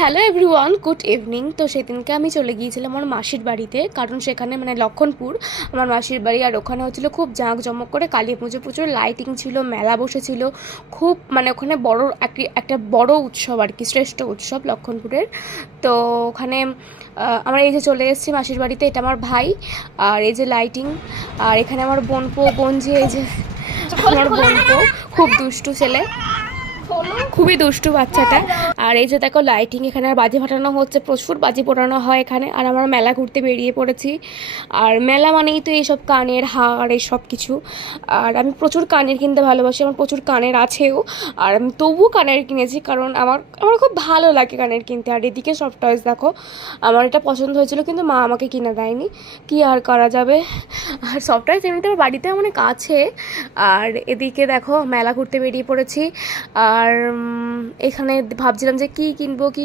Hello everyone, good evening. তো সেদিনকে আমি চলে গিয়েছিলাম আমার মাসির বাড়িতে, কারণ সেখানে মানে লক্ষণপুর আমার মাসির বাড়ি। আর ওখানে হচ্ছিলো খুব জাঁকজমক করে কালী পুজো, প্রচুর লাইটিং ছিল, মেলা বসেছিল খুব, মানে ওখানে বড় একটা বড় উৎসব আর কি, শ্রেষ্ঠ উৎসব লক্ষণপুরের। তো ওখানে আমরা এই যে চলে এসেছি মাসির বাড়িতে, এটা আমার ভাই। আর এই যে লাইটিং, আর এখানে আমার বোনঝি, এই যে আমার বোনপো, খুব দুষ্টু ছেলে, খুবই দুষ্টু বাচ্চাটা। আর এই যে দেখো লাইটিং, এখানে আর বাজি ফাটানো হচ্ছে, প্রচুর বাজি পোড়ানো হয় এখানে। আর আমরা মেলা ঘুরতে বেরিয়ে পড়েছি। আর মেলা মানেই তো এইসব কানের হার, এইসব কিছু। আর আমি প্রচুর কানের কিনতে ভালোবাসি, আমার প্রচুর কানের আছেও। আর আমি তবুও কানের কিনেছি, কারণ আমার আমার খুব ভালো লাগে কানের কিনতে। আর এদিকে সব টয়েস দেখো, আমার এটা পছন্দ হয়েছিল কিন্তু মা আমাকে কিনে দেয়নি, কি আর করা যাবে। আর সব টয়েস এমনিতে আমার বাড়িতে অনেক আছে। আর এদিকে দেখো মেলা ঘুরতে বেরিয়ে পড়েছি। আর এখানে ভাবছিলাম যে কি কিনবো কি